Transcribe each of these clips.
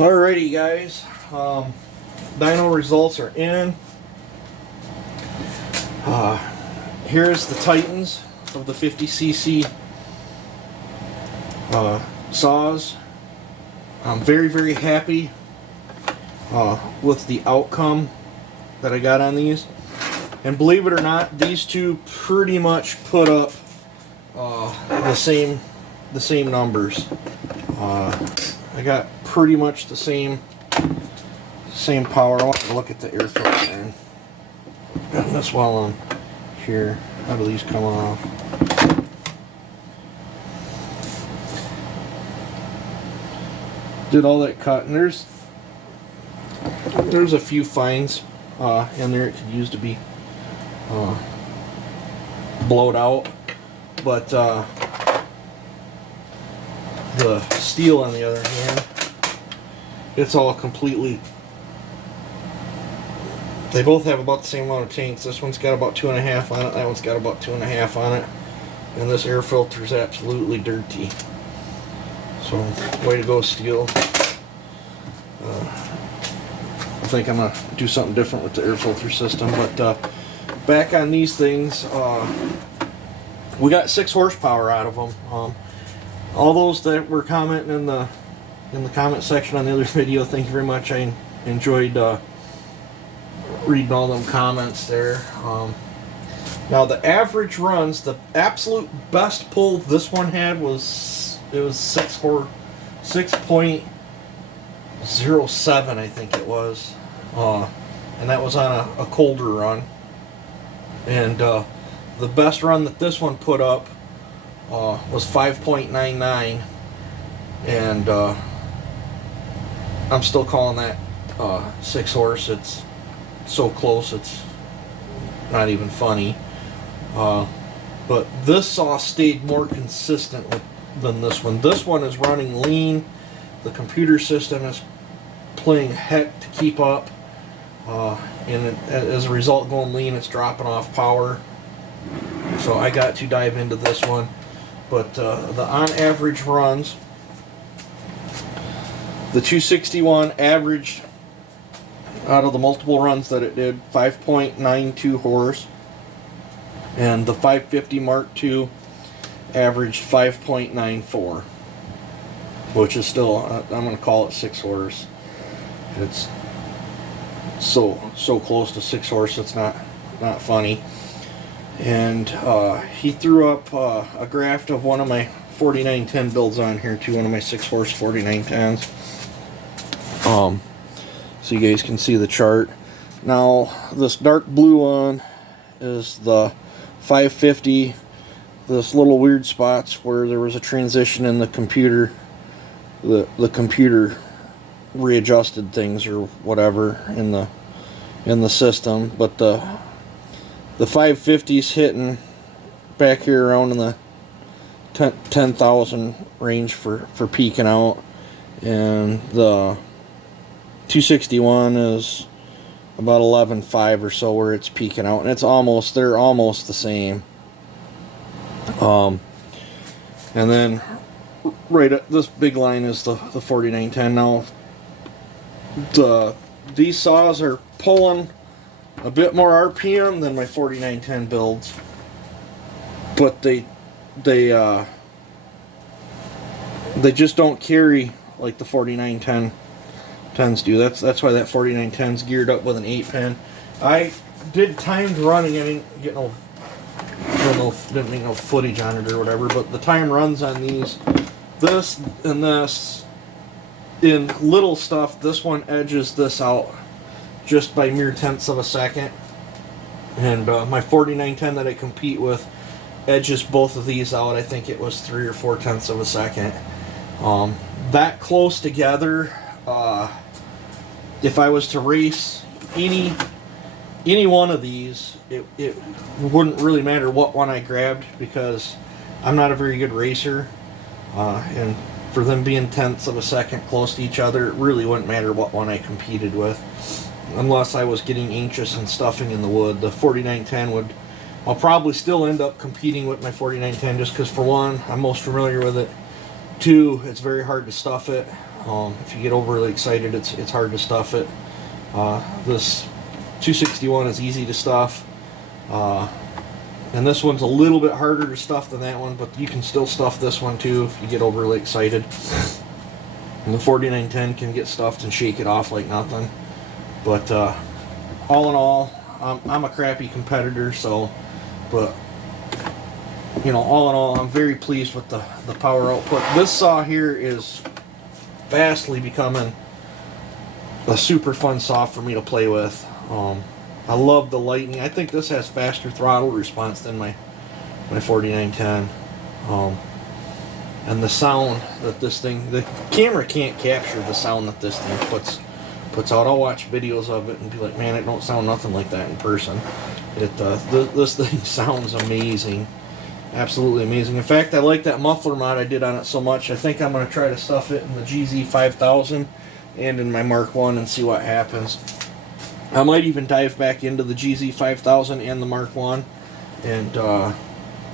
Alrighty guys, dyno results are in. Here's the Titans of the 50cc saws. I'm very happy with the outcome that I got on these, and believe it or not, these two pretty much put up the same numbers. I got pretty much the same power. I want to look at the air filter and this while I'm here. How do these come off? Did all that cut, and there's a few fines in there. It could use to be blowed out, but the Stihl, on the other hand, it's all completely. They both have about the same amount of tanks. This one's got about 2.5 on it. That one's got about 2.5 on it, and this air filter is absolutely dirty. So, way to go, Stihl. I think I'm gonna do something different with the air filter system. But back on these things, we got 6 horsepower out of them. All those that were commenting in the comment section on the other video, thank you very much. I enjoyed reading all them comments there. Now the average runs, the absolute best pull this one had was 6.07, I think it was, and that was on a colder run. And the best run that this one put up was 5.99, and I'm still calling that 6 horse. It's so close, it's not even funny. But this saw stayed more consistent than this one. This one is running lean. The computer system is playing heck to keep up, and as a result, going lean, it's dropping off power. So I got to dive into this one. But the on average runs, the 261 averaged, out of the multiple runs that it did, 5.92 horse, and the 550 Mark II averaged 5.94, which is still, I'm going to call it 6 horse. It's so close to 6 horse, it's not funny. And he threw up a graph of one of my 4910 builds on here too, one of my 6 horse 4910s. So you guys can see the chart. Now this dark blue one is the 550. This little weird spots where there was a transition in the computer. The computer readjusted things or whatever in the system, but the 550's hitting back here around in the 10,000 range for peaking out, and the 261 is about 11.5 or so where it's peaking out, and they're almost the same. And then right at this big line is the 4910. Now these saws are pulling a bit more RPM than my 4910 builds, but they just don't carry like the 4910s do. That's why that 4910's geared up with an 8-pin. I did timed running. I didn't get didn't make no footage on it or whatever, but the time runs on these, this and this, in little stuff, this one edges this out just by mere tenths of a second, and my 4910 that I compete with edges both of these out. I think it was 3 or 4 tenths of a second. That close together, if I was to race any one of these, it wouldn't really matter what one I grabbed, because I'm not a very good racer, and for them being tenths of a second close to each other, it really wouldn't matter what one I competed with, unless I was getting anxious and stuffing in the wood. The 4910 I'll probably still end up competing with my 4910, just because, for one, I'm most familiar with it. 2, it's very hard to stuff it. If you get overly excited, it's hard to stuff it. This 261 is easy to stuff. And this one's a little bit harder to stuff than that one, but you can still stuff this one too if you get overly excited. And the 4910 can get stuffed and shake it off like nothing. But all in all, I'm a crappy competitor, so, but you know, all in all, I'm very pleased with the power output. This saw here is vastly becoming a super fun saw for me to play with. I love the lightning. I think this has faster throttle response than my 4910. And the sound that this thing, the camera can't capture the sound that this thing puts out. I'll watch videos of it and be like, man, it don't sound nothing like that in person. This thing sounds amazing. Absolutely amazing. In fact, I like that muffler mod I did on it so much. I think I'm going to try to stuff it in the GZ5000 and in my Mark 1 and see what happens. I might even dive back into the GZ5000 and the Mark 1 and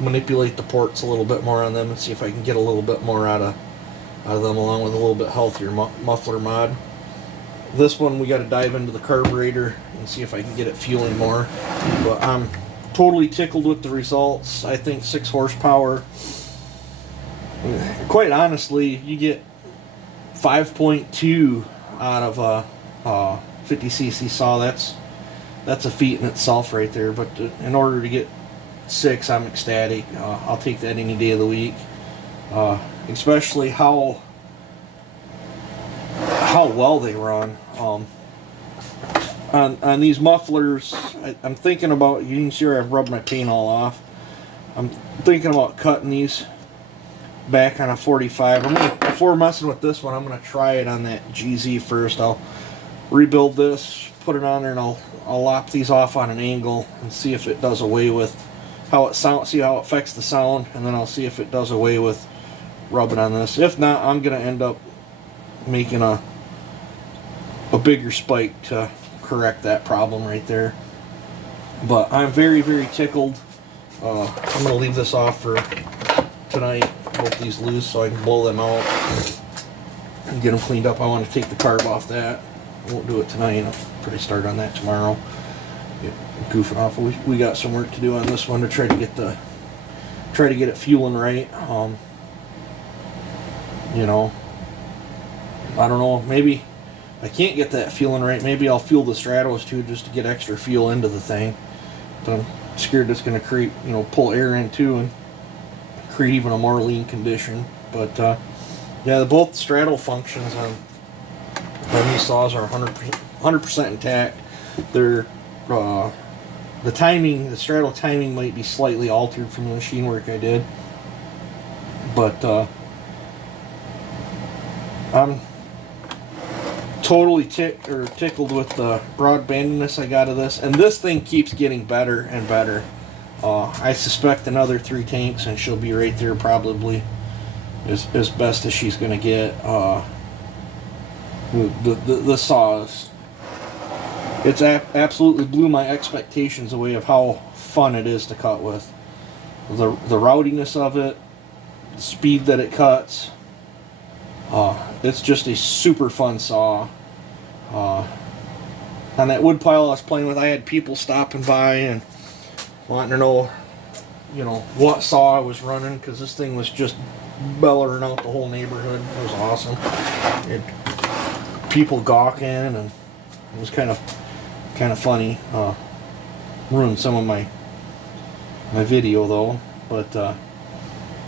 manipulate the ports a little bit more on them and see if I can get a little bit more out of them, along with a little bit healthier muffler mod. This one we got to dive into the carburetor and see if I can get it fueling more. But I'm totally tickled with the results. I think 6 horsepower. Quite honestly, you get 5.2 out of a 50cc saw. That's a feat in itself right there. But in order to get 6, I'm ecstatic. I'll take that any day of the week. Especially how well they run. On these mufflers, I'm thinking about, you can see where I've rubbed my paint all off. I'm thinking about cutting these back on a 45. Before messing with this one, I'm going to try it on that GZ first. I'll rebuild this, put it on there, and I'll lop these off on an angle and see if it does away with how it sounds, see how it affects the sound, and then I'll see if it does away with rubbing on this. If not, I'm going to end up making a bigger spike to correct that problem right there. But I'm very, very tickled. I'm going to leave this off for tonight, both these loose, so I can blow them out and get them cleaned up. I want to take the carb off that. I won't do it tonight. I'll probably start on that tomorrow. Get goofing off. We got some work to do on this one to try to get it fueling right. You know, I don't know, maybe I can't get that fueling right. Maybe I'll fuel the Stratos too, just to get extra fuel into the thing. But I'm scared it's going to create, you know, pull air in too and create even a more lean condition. But yeah, both straddle functions on these saws are 100% intact. They're the timing, the straddle timing might be slightly altered from the machine work I did, but I'm totally tickled with the broadbandiness I got of this, and this thing keeps getting better and better. I suspect another 3 tanks and she'll be right there, probably as best as she's going to get. The saws, it's absolutely blew my expectations away of how fun it is to cut with. The rowdiness of it, the speed that it cuts. It's just a super fun saw. On that wood pile I was playing with, I had people stopping by and wanting to know, you know, what saw I was running, because this thing was just bellowing out the whole neighborhood. It was awesome. It had people gawking, and it was kind of funny. Ruined some of my video though, but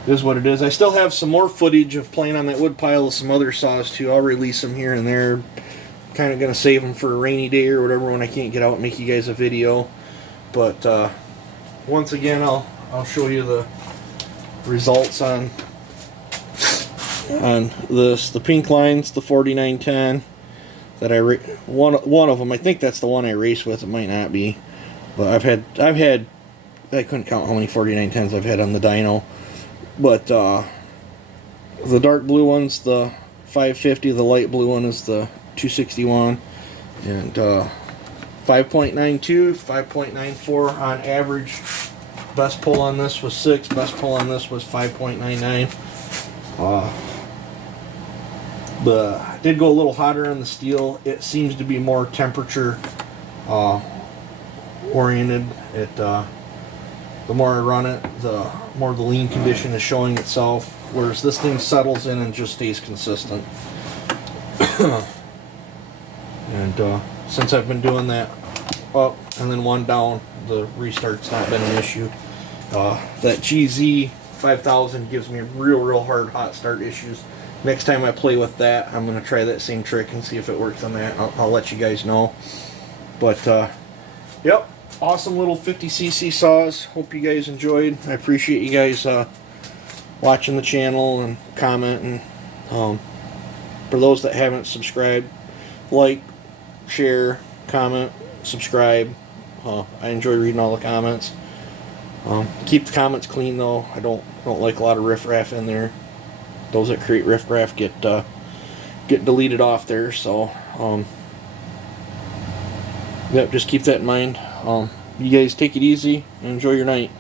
it is what it is. I still have some more footage of playing on that wood pile with some other saws too. I'll release them here and there. Kind of going to save them for a rainy day or whatever when I can't get out and make you guys a video. But once again, I'll show you the results on this. The pink line's the 4910 that one of them. I think that's the one I race with. It might not be, but I've had I couldn't count how many 4910s I've had on the dyno. But the dark blue one's the 550, the light blue one is the 261, and 5.92, 5.94 on average. Best pull on this was 6, best pull on this was 5.99. did go a little hotter on the Stihl. It seems to be more temperature oriented. The more I run it, the more the lean condition is showing itself, whereas this thing settles in and just stays consistent. And since I've been doing that up and then one down, the restart's not been an issue. That GZ 5000 gives me real hard hot start issues. Next time I play with that, I'm going to try that same trick and see if it works on that. I'll let you guys know. But yep, awesome little 50cc saws. Hope you guys enjoyed. I appreciate you guys watching the channel and commenting. For those that haven't subscribed, like, share, comment, subscribe. I enjoy reading all the comments. Keep the comments clean though. I don't like a lot of riffraff in there. Those that create riffraff get deleted off there. So yep, just keep that in mind. You guys take it easy and enjoy your night.